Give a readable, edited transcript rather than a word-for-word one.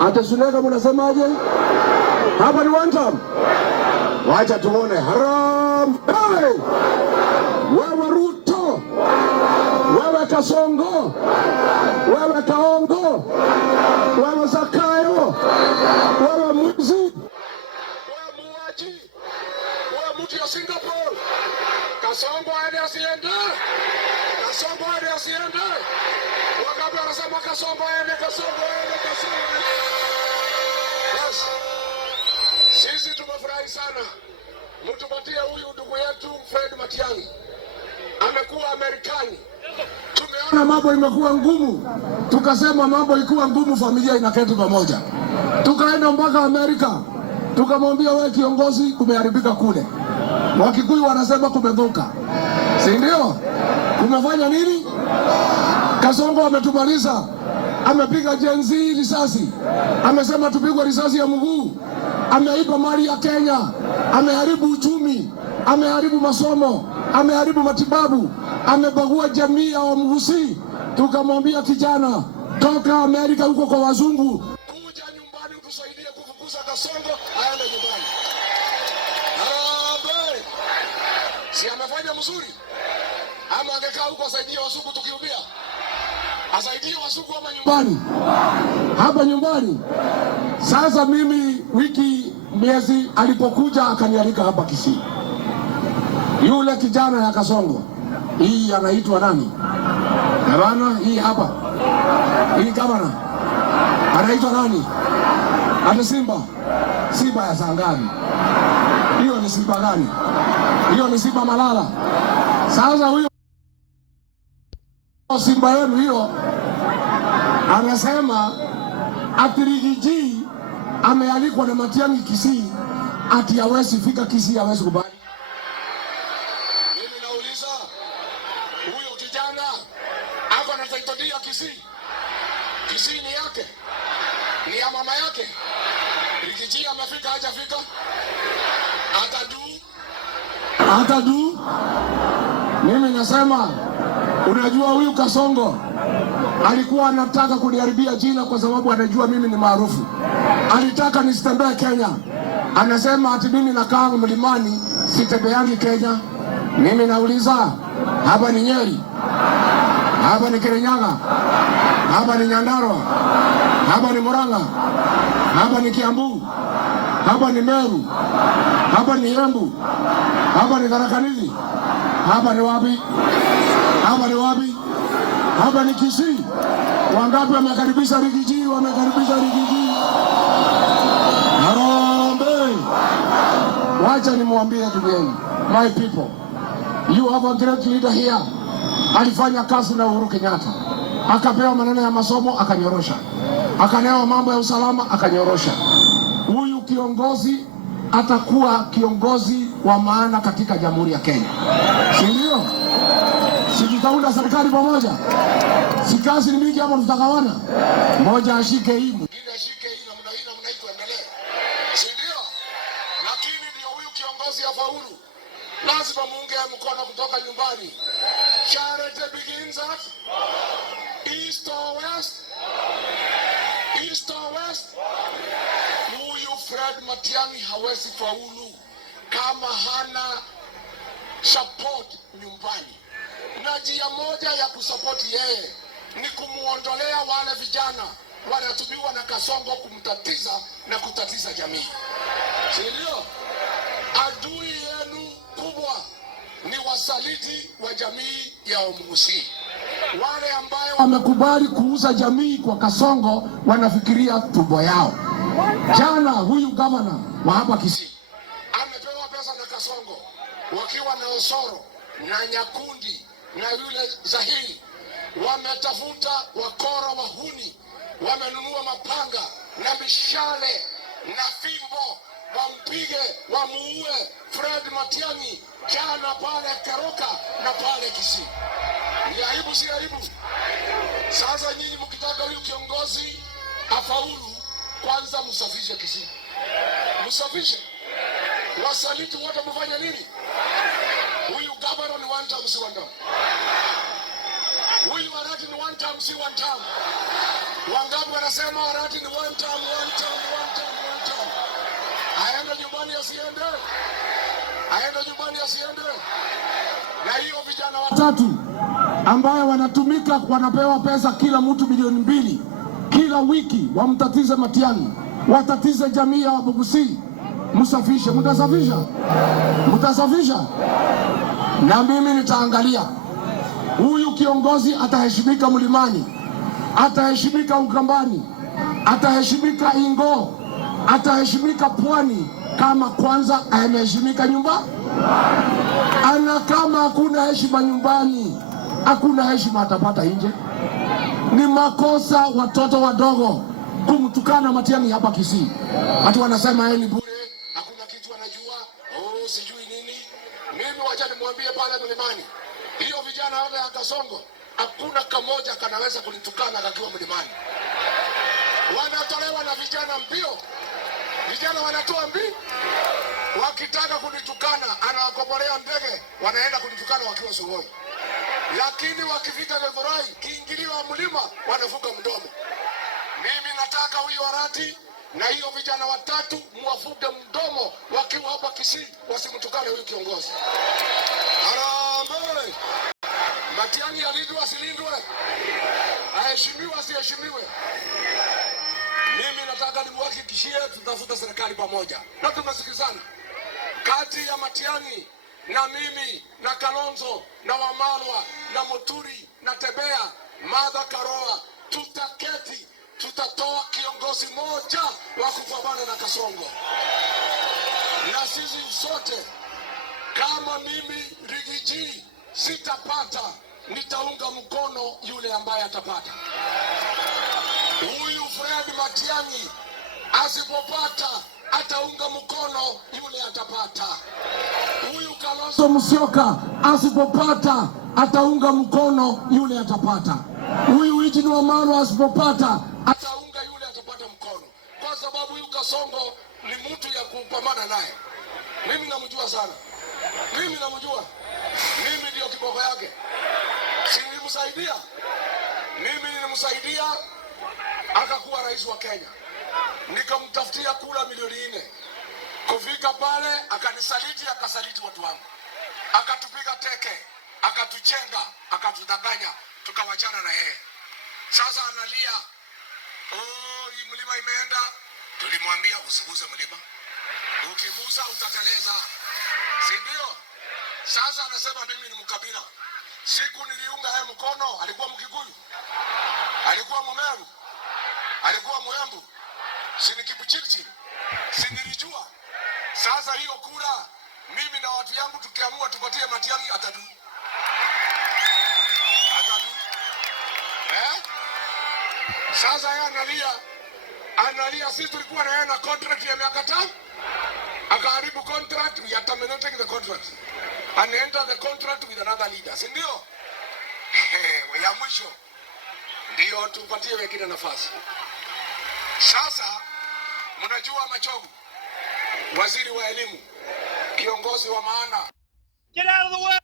Ati Suleka mnasemaje? Hapa ni one time. Wacha tuone. Harambee! Wewe Ruto, wewe Kasongo, wewe Kaongo, wewe Zakayo, wewe Mwizi, wewe Muaji, wewe mtu ya Singapore. Kasongo aende asiende? Kasongo aende asiende? Wakati wanasema Kasongo aende, Kasongo aende, Kasongo aende. Yes. Sisi tumefurahi sana. Mtupatie huyu ndugu yetu Fred Matiang'i. Amekuwa Amerikani. Tumeona mambo imekuwa ngumu. Tukasema mambo ikuwa ngumu, familia inaketi pamoja. Tukaenda mpaka Amerika. Tukamwambia wewe kiongozi, kumeharibika kule. Wakikuyu wanasema kumedhuka. Si ndio? Kumefanya nini? Kasongo ametumaliza. Amepiga Gen Z risasi. Amesema tupigwe risasi ya mguu. Ameiba mali ya Kenya. Ameharibu uchumi. Ameharibu masomo. Ameharibu matibabu. Amebagua jamii ya Wamgusi. Tukamwambia kijana, toka Amerika huko kwa wazungu, kuja nyumbani utusaidie kufukuza Kasongo aende nyumbani. Harambee! Si amefanya mzuri? Ama angekaa huko asaidie wazungu tukiubia? Asaidie wazungu ama nyumbani? Hapa nyumbani. Sasa mimi miezi alipokuja akanialika hapa Kisii. Yule kijana ya Kasongo, hii anaitwa nani? Gavana, hii hapa. Hii gavana. Anaitwa nani? Ati Simba. Simba ya Sangani. Hiyo ni Simba gani? Hiyo ni Simba Malala. Sasa huyo Simba yenu hiyo anasema ati Rigiji amealikwa na Matiang'i Kisii, ati hawezi fika Kisii, hawezi kubali. Mimi nauliza, huyo kijana ako na title ya Kisii? Kisii ni yake? Ni ya mama yake? Rigiji amefika hajafika? Atadu? Mimi nasema, unajua huyu Kasongo alikuwa anataka kuniharibia jina kwa sababu anajua mimi ni maarufu. Alitaka nisitembee Kenya. Anasema ati mimi nakaa mlimani, sitembeangi Kenya. Mimi nauliza, hapa ni Nyeri? Hapa ni Kirinyaga? Hapa ni Nyandarua? Hapa ni Murang'a? Hapa ni Kiambu? Hapa ni Meru? Hapa ni Embu? Hapa ni Tharaka Nithi? Hapa ni wapi? Hapa ni wapi? Hapa ni Kisii. Wangapi wamekaribisha Rigiji? Wamekaribisha Rigiji. Harambee! Wacha nimwambie ndugu yenu, my people, you have a great leader here. Alifanya kazi na Uhuru Kenyatta. Akapewa maneno ya masomo akanyorosha. Akanewa mambo ya usalama akanyorosha. Huyu kiongozi atakuwa kiongozi wa maana katika Jamhuri ya Kenya. Si ndio? Si tutaunda serikali pamoja? Si kazi ni mingi ama tutagawana? Mmoja ashike hii, mwingine ashike hii, na namna hii tuendelee. Si ndio? Lakini ndio huyu kiongozi afaulu, lazima muunge mkono kutoka nyumbani. Charity begins at East or West? East or West? Huyu Fred Matiang'i hawezi faulu kama hana support nyumbani. Na njia moja ya kusapoti yeye ni kumuondolea wale vijana wanatumiwa na Kasongo kumtatiza na kutatiza jamii. Si ndio? Adui yenu kubwa ni wasaliti wa jamii ya Wamgusi. Wale ambayo wamekubali kuuza jamii kwa Kasongo wanafikiria tumbo yao. Jana huyu gavana wa hapa Kisii amepewa pesa na Kasongo wakiwa na Osoro na Nyakundi na yule Zahiri. Wametafuta wakora wahuni, wamenunua mapanga na mishale na fimbo, wampige, wamuue Fred Matiang'i jana pale Keroka na pale Kisii. Ni aibu, si aibu? Sasa nyinyi mkitaka huyu kiongozi afaulu, kwanza msafishe Kisii. Msafishe. Wasaliti wote mfanya nini? Huyu gavana ni one time, si one time. Huyu warati ni one time. term si one term. Wangapi wanasema Arati ni one term, one term, one term, one term. Aende nyumbani asiende? Aende nyumbani asiende? Na hiyo vijana watatu ambayo wanatumika, wanapewa pesa kila mtu milioni 2 kila wiki, wamtatize Matiang'i, watatize jamii ya Wabukusi. Msafishe, mtasafisha? Mtasafisha? Na mimi nitaangalia huyu kiongozi ataheshimika Mlimani, ataheshimika Ukambani, ataheshimika Ingo, ataheshimika Pwani kama kwanza ameheshimika nyumba. Ana kama hakuna heshima nyumbani, hakuna heshima atapata nje. Ni makosa watoto wadogo kumtukana Matiang'i hapa Kisii. Watu wanasema yeye ni bure, hakuna kitu anajua, sijui nini. Mimi wacha nimwambie pale Mlimani, hiyo vijana wale ya Kasongo, hakuna kamoja kanaweza kunitukana kakiwa Mlimani. Wanatolewa na vijana mbio. Vijana wanatoa mbio. Wakitaka kunitukana, anawakobolea ndege, wanaenda kunitukana wakiwa Sugoi. Lakini wakifika Githurai, kiingilio wa mlima, wanavuka mdomo. Mimi nataka huyu Arati na hiyo vijana watatu muwafuge mdomo wakiwa hapa Kisii, wasimtukane huyu kiongozi. Harambee! Matiang'i alindwe asilindwe? Aheshimiwe asiheshimiwe? Mimi nataka nimhakikishie tutafuta serikali pamoja. Na tumesikizana kati ya Matiang'i na mimi na Kalonzo na Wamalwa na Muturi na Tebea, Martha Karua, tutaketi, tutatoa kiongozi moja wa kupambana na Kasongo. Na sisi sote, kama mimi Rigiji sitapata, nitaunga mkono yule ambaye atapata. Huyu Fred Matiang'i asipopata, ataunga mkono yule atapata. Huyu Kalonzo Musyoka asipopata, ataunga mkono yule atapata. Huyu Eugene Wamalwa asipopata, ataunga yule atapata mkono. Kwa sababu huyu Kasongo ni mtu ya kupambana naye. Mimi namjua sana. Mimi namjua. Mimi ndio kiboko yake. Si nilimsaidia? Mimi nilimsaidia akakuwa rais wa Kenya. Nikamtafutia kura milioni 4. Kufika pale akanisaliti, akasaliti watu wangu. Akatupiga teke, akatuchenga, akatudanganya, tukawachana na yeye. Sasa analia, hii mlima imeenda. Tulimwambia usiguze mlima. Ukiguza utateleza. Si ndio? Sasa anasema mimi ni mkabila. Siku niliunga yeye mkono, alikuwa Mkikuyu, alikuwa Mumeru, alikuwa Muembu, si ni Kibuchirchir, si nilijua. Sasa hiyo kura, mimi na watu yangu tukiamua tupatie Matiang'i, atadu. Sasa yeye analia, sisi tulikuwa na yeye na contract ya miaka 5. Akaharibu contract, we are terminating the contract. And enter the contract with another leader. Si ndio? Ya mwisho ndio tupatie wengine nafasi. Sasa mnajua Machogu, waziri wa elimu, kiongozi wa maana. Get out of the way.